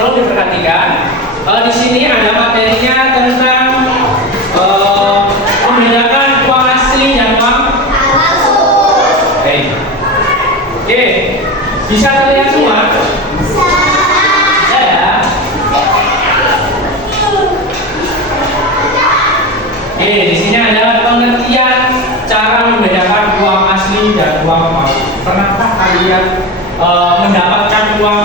perlu diperhatikan. Di sini ada materinya tentang membedakan uang asli dan uang palsu. Oke, bisa terlihat semua? Bisa ya. Oke, di sini ada pengertian cara membedakan uang asli dan uang palsu. Pernahkah kalian mendapatkan uang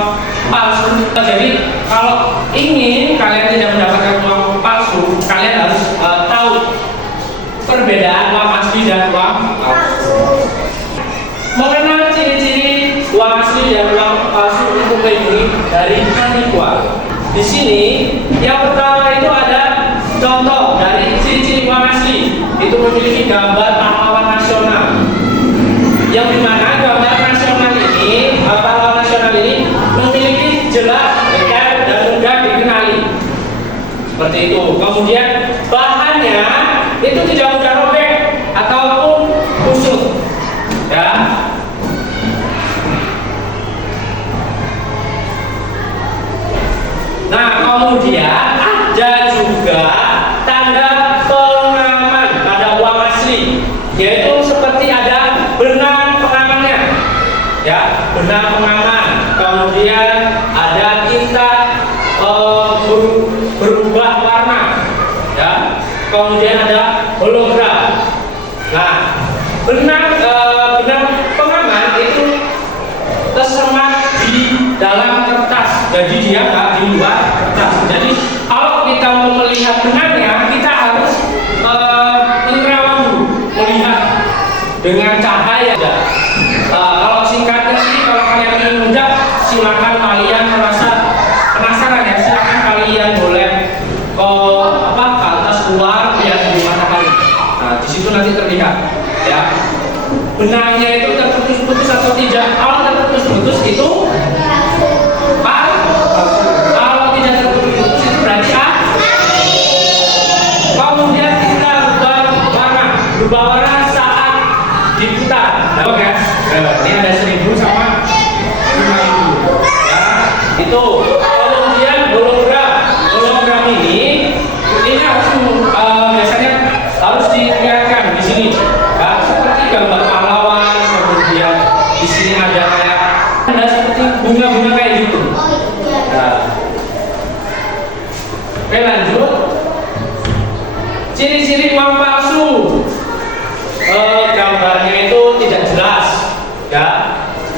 palsu? Jadi kalau ingin kalian tidak mendapatkan uang palsu, kalian harus tahu perbedaan uang asli dan uang palsu. Mengenal ciri-ciri uang asli dan uang palsu itu begini dari Haniqua. Di sini yang pertama itu ada contoh dari ciri-ciri uang asli. Itu memiliki gambar pahlawan nasional. Yang dimana gambar nasional ini, pahlawan nasional ini memiliki jelas, detail, dan mudah dikenali. Seperti itu. Kemudian bahannya itu tidak mudah robek ataupun kusut. Ya. Nah, kemudian ada juga tanda pengaman pada uang asli, yaitu seperti ada benang pengamannya, ya, benang pengaman. Kemudian ada tinta berubah warna, ya. Kemudian ada hologram. Nah, benang pengaman itu tersemat di dalam kertas, jadi dia nggak di luar kertas. Jadi kalau kita mau melihat benangnya, kita harus menerawang dulu, melihat dengan cahaya. Kalau singkatnya sih, kalau kalian ingin mudah, silakan kalian merasa penasaran ya, silakan kalian boleh ke atas luar, lihat di matahari. Nah, di situ nanti terlihat, ya. Benangnya itu terputus-putus atau tidak. Kalau terputus-putus itu kalau tidak terputus itu berarti kemudian kita berubah warna saat diputar. Oke, ini ada 1000 sama 5000, ya. Itu kemudian hologram ini harus biasanya harus dilihatkan di sini, ya, seperti gambar pahlawan. Kemudian di sini ada seperti bunga-bunga kayak gitu. Nah. Oke, lanjut. Ciri-ciri uang palsu. Gambarnya itu tidak jelas, ya.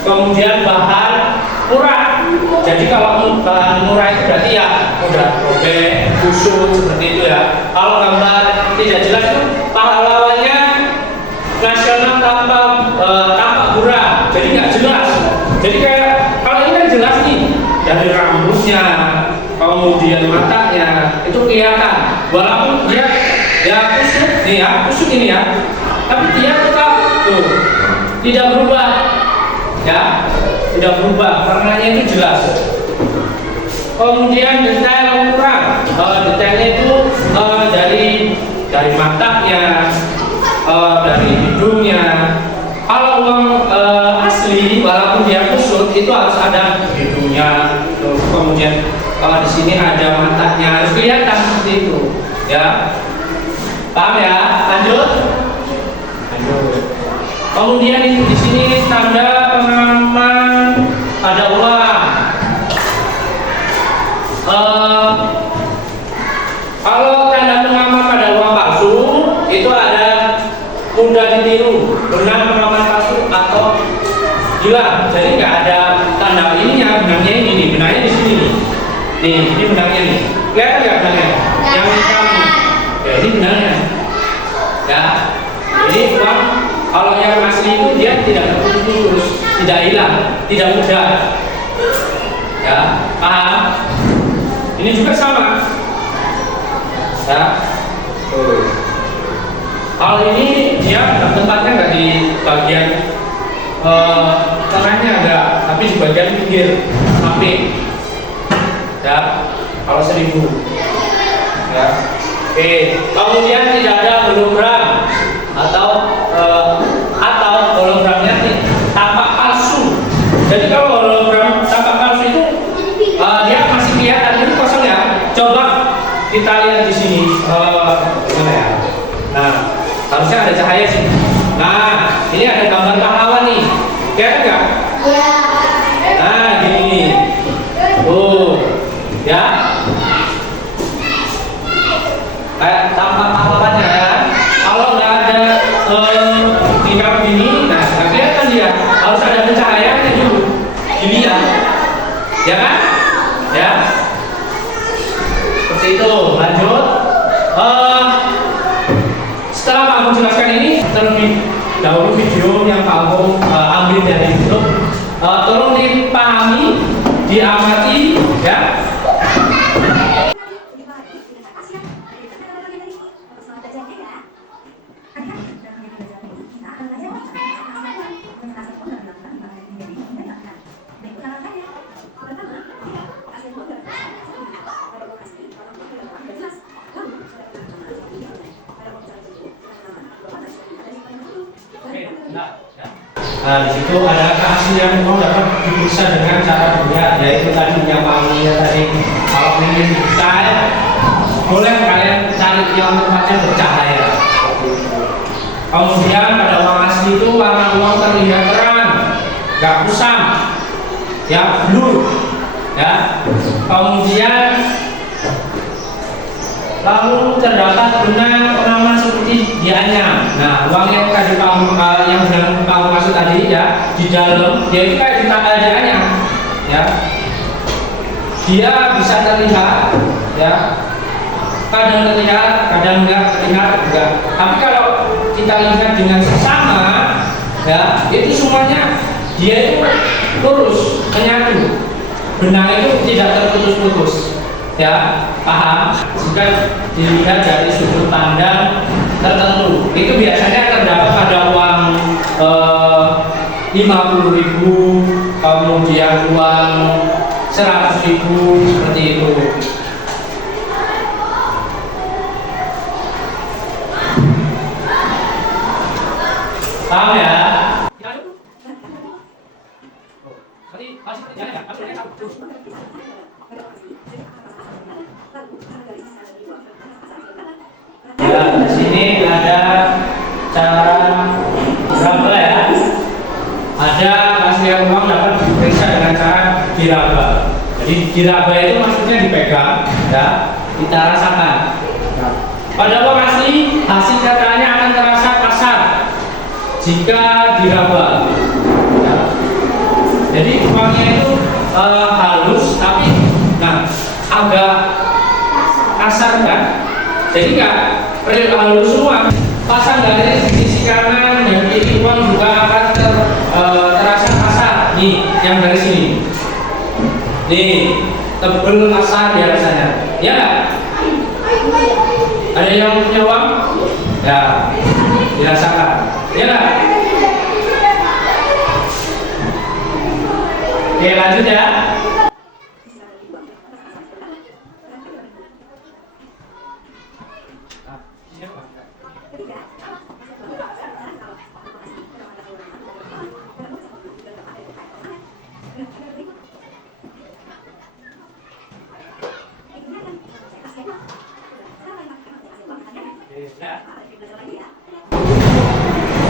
Kemudian bahan murah. Jadi kalau bahan murah itu berarti ya mudah robek, kusut, seperti itu ya. Kalau gambar tidak jelas itu pahlawannya nasional tanpa gurah, jadi nggak jelas. Jadi kayak kalau ini kan jelas nih, dari rambutnya, kemudian matanya itu kelihatan. Walaupun dia ya kusut nih ya, kusut ini ya, tapi dia tetap tuh tidak berubah, ya, tidak berubah, warnanya itu jelas. Kemudian detail kurang, detailnya itu dari matanya, dari hidungnya. Kalau uang asli, walaupun dia kusut, itu harus ada hidungnya. Kemudian kalau di sini ada matanya, harus kelihatan seperti itu, ya. Paham ya? Lanjut. Kemudian di sini tanda pengaman pada uang. Kalau tanda pengaman pada uang palsu itu ada mudah ditiru, benang pengaman palsu atau hilang. Jadi nggak ada tanda ininya, benangnya ini nih, benangnya di sini nih. Nih, ini benangnya nih. Kelihatan nggak benangnya? Yang hitam. Ya, ini benangnya. Ya. Jadi uang kalau yang asli itu dia tidak terputus, tidak hilang, tidak mudah. Ya, paham? Ini juga sama. Ya. Hal ini dia tempatnya nggak di bagian tengahnya enggak, tapi di bagian pinggir samping. Ya, kalau 1000. Ya. Oke. Kemudian tidak ada hologram atau hologramnya tampak palsu. Jadi kalau hologram tampak palsu itu dia masih kelihatan kita lihat di sini, gimana ya? Nah, harusnya ada cahaya sih. Nah, ini ada gambar pahlawan nih. Kelihatan nggak? Ya. Nah, gini. Ya. Kayak tampak pahlawannya kan? Kalau nggak ada tingkat begini, nah nggak kelihatan dia. Harus ada pencahayaannya dulu. Dilihat, ya kan? Ya. Seperti itu. Lanjut. Setelah Pak Agung jelaskan ini, terlebih dahulu video yang Pak Agung ambil dari YouTube, tolong dipahami, diamati, ya. Nah, di situ ada keaslian memang dapat diperiksa dengan cara dilihat, yaitu tadi yang pahamnya tadi. Kalau ingin detail, boleh kalian cari yang tempatnya bercahaya. Kemudian pada uang asli itu warna uang terlihat terang, nggak kusam, ya blur, ya. Kemudian lalu terdapat benang pengaman seperti dianyam. Nah, uang yang tadi yang kamu maksud tadi ya di dalam, dia itu kayak dianyam, ya. Dia bisa terlihat, ya. Kadang terlihat, kadang enggak terlihat juga. Tapi kalau kita lihat dengan seksama, ya, itu semuanya dia itu lurus, menyatu. Benang itu tidak terputus-putus. Ya, paham? Jika dilihat dari sudut pandang tertentu, itu biasanya terdapat pada uang 50.000, kemudian uang 100.000, seperti itu. Paham ya? Ya, di sini ada cara berapa ya? Ada keaslian uang dapat diperiksa dengan cara diraba. Jadi diraba itu maksudnya dipegang, ya, kita rasakan. Nah, pada uang asli hasil katanya akan terasa kasar jika diraba. Ya. Jadi uangnya itu halus, tapi nah agak kasar kan? Jadi nggak real halus semua. Pasang garis di sisi kanan dan kiri uang juga akan terasa kasar. Nih, yang garis ini. Nih, tebel kasar ya rasanya. Ya nggak? Ada yang punya uang? Ya, dirasakan. Ya nggak? Oke, lanjut ya.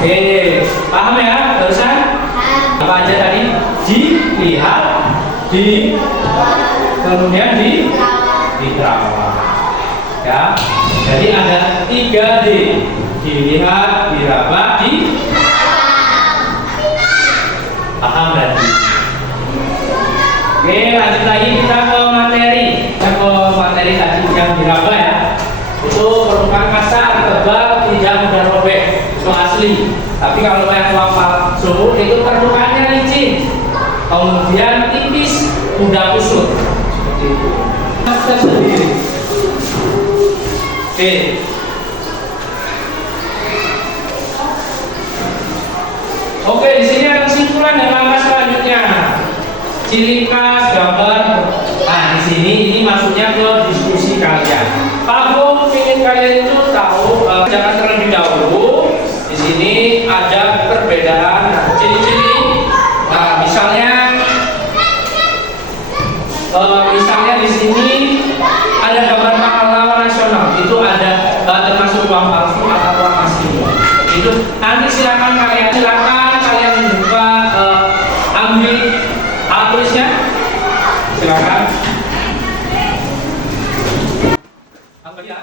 Oke, paham ya barusan? Apa aja tadi? Dilihat, kemudian dirawat. Ya, jadi ada 3D: dilihat, diraba, paham berarti? Oke, lanjut lagi kita ke materi. Tadi yang diraba ya. Itu permukaan kasar, tebal, tidak mudah robek. Itu asli. Tapi kalau yang uang palsu itu permukaannya licin, kemudian tipis, mudah kusut. Seperti itu. Kita sendiri. Oke. Oke, di sini ada kesimpulan dan langkah selanjutnya. Ciri khas gambar. Nah, di sini ini maksudnya ke diskusi kalian. Pak Agung ingin kalian itu tahu, jangan terlebih dahulu. Di sini ada perbedaan. Nah, ciri-ciri. Nah, misalnya di sini ada gambar pahlawan transaksional itu ada termasuk uang palsu atau uang asli. Itu nanti silakan kalian membuka, ambil alat tulisnya, silakan. Ambil ya.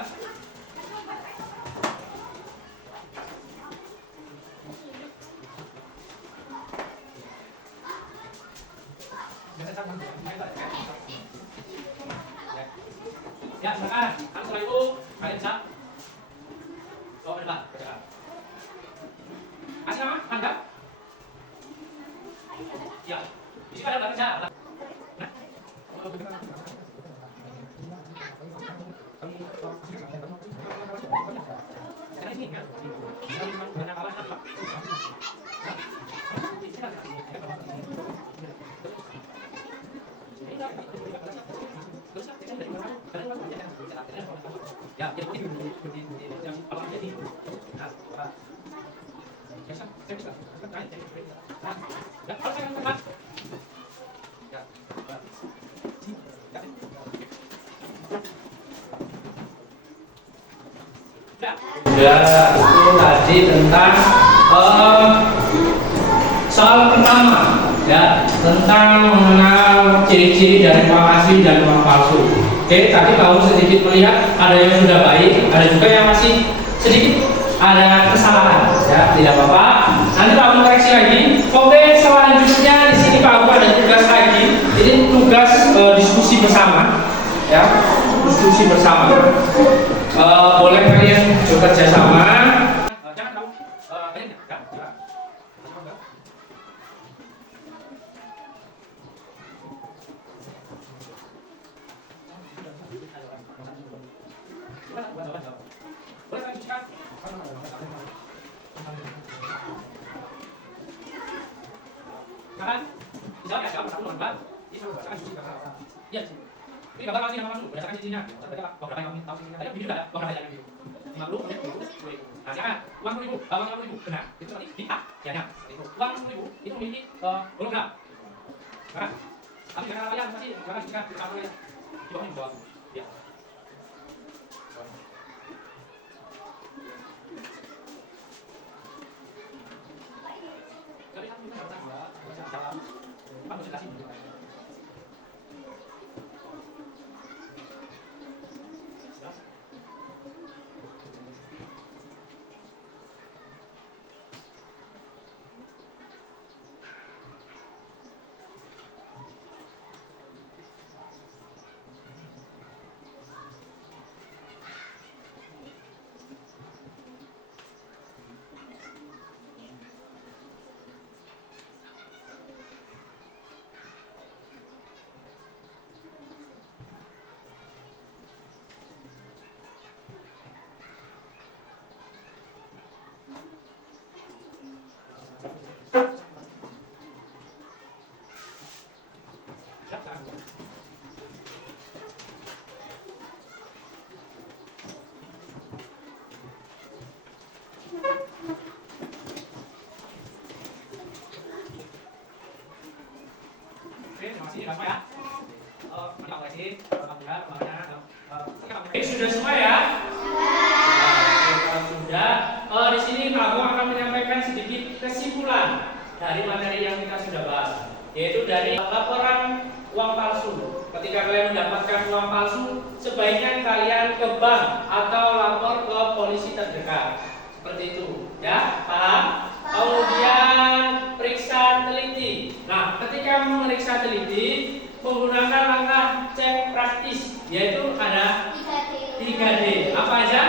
Ya, silakan. Setelah itu kalian bisa bawa ke depan. Kasih nama, Anda? Ya. Di sini ada belakangnya. Nah. Karena ini kan. Ya, yang kalau jadi ya, itu tadi tentang soal pertama ya, tentang mengenal ciri-ciri dari uang asli dan uang palsu. Oke, tadi kamu sedikit melihat ada yang sudah baik, ada juga yang masih sedikit ada kesalahan. Ya, tidak apa-apa. Nanti kamu koreksi lagi. Oke, selanjutnya di sini kamu ada tugas lagi. Ini tugas diskusi bersama. Ya, diskusi bersama. Boleh kalian bekerja sama. Jangan kamu ini gambar masih nama dulu, berdasarkan cincinnya. Beberapa yang kami tahu cincinnya tadi, ini sudah ada beberapa yang gitu. 50, kemudian 10.000. Nah, silakan. Uang 10.000, uang 50.000, benar. Itu tadi di A, ya. Uang 10.000 itu memiliki hologram. Nah, tapi jangan apa ya, masih silakan disini di bawah ya. Di bawah, di bawah. Ya. Jadi satu itu harus dalam konsentrasi. Terima kasih ya. Sudah semua ya? Sudah. Di sini kamu akan menyampaikan sedikit kesimpulan dari materi yang kita sudah bahas, yaitu dari laporan uang palsu. Ketika kalian mendapatkan uang palsu, sebaiknya kalian ke bank atau lapor ke polisi terdekat. Seperti itu, ya? Paham? Kemudian periksa teliti. Nah, ketika memeriksa teliti, menggunakan langkah cek praktis, yaitu ada 3D. Apa aja?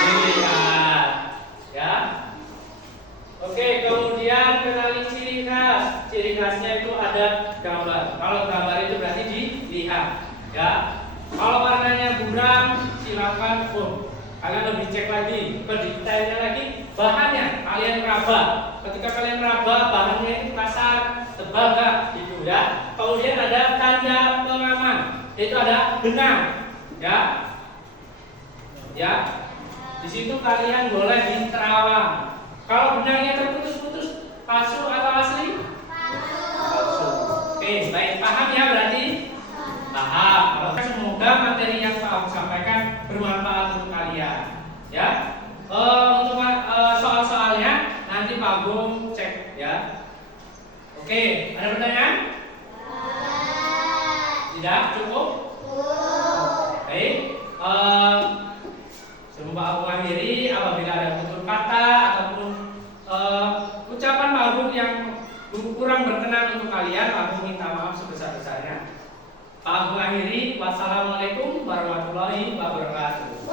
Dilihat. Ya. Oke, kemudian kenali ciri khas. Ciri khasnya itu ada gambar. Kalau gambar itu berarti dilihat. Ya. Kalau warnanya buram, silakan kalian lebih cek lagi, berdetailnya lagi. Bahannya kalian raba. Ketika kalian raba, bahannya itu kasar, tebal nggak, gitu ya. Kemudian ada tanda pengaman, itu ada benang, ya. Ya. Di situ kalian boleh diterawang. Kalau benangnya terputus-putus, palsu atau asli? Palsu. Oke, baik, paham ya berarti? Paham. Semoga materi yang Pak Agung sampaikan bermanfaat untuk kalian. Ya. Untuk soal-soalnya nanti Pak Agung cek ya. Oke, ada pertanyaan? Tidak cukup? Baik. Sebelum Pak Agung akhiri, apabila ada tutur kata ataupun ucapan Pak Agung yang kurang berkenan untuk kalian, Pak Agung minta maaf sebesar-besarnya. Pak Agung akhiri, wassalamualaikum warahmatullahi wabarakatuh.